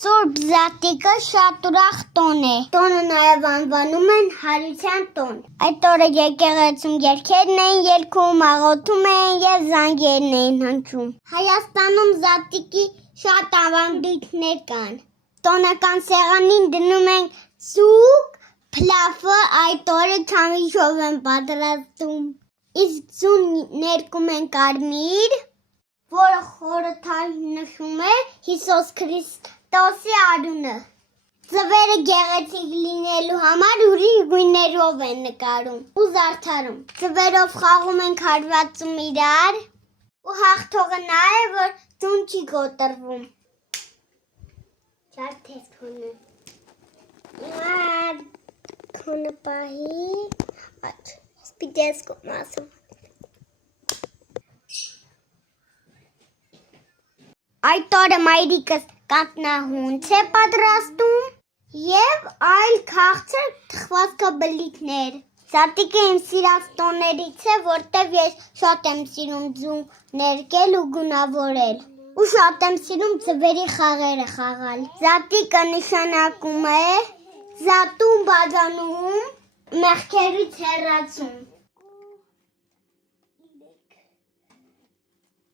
Սուրբ Զատիկը շատ ուրախ տոն է։ Տոնը նաև անվանում են հարության տոն։ Այդ օրը եկեղեցում երգերն էին երգում, աղոթում էին եւ զանգերն էին հնչում։ Հայաստանում Զատիկի շատ ավանդույթներ կան։ Տոնական սեղանին դնում են սուկ, փլավը, այդ օրը չամիչով են պատրաստում։ Իսկ ձուն ներկում են կարմիր, որը խորհրդանշում է Հիսուս Քրիստոսի արյունը։ Ձվերը գեղեցիկ լինելու համար ուրիշ գույներով են նկարում ու զարդարում։ Ձվերով խաղում են հարվածում իրար ու հաղթողը նա է, որ ձուն չի կոտրվում։ Ջարդես թոնը։ Թոնը պահի, աչ, սպիտես կոմասում։ Այդ օրը մայրիկս կատնահունց է պատրաստում և այլ քաղցր թխվածքաբլիթներ։ Զատիկը իմ սիրած տոներից է, որտև ես շատ եմ սիրում ձուն ներկել ու գունավորել։ Ու շատ եմ սիրում ձվերի խաղերը խաղալ։ Զատիկը նշանակում է զատում բաժանում, մեղքերից հեռացում։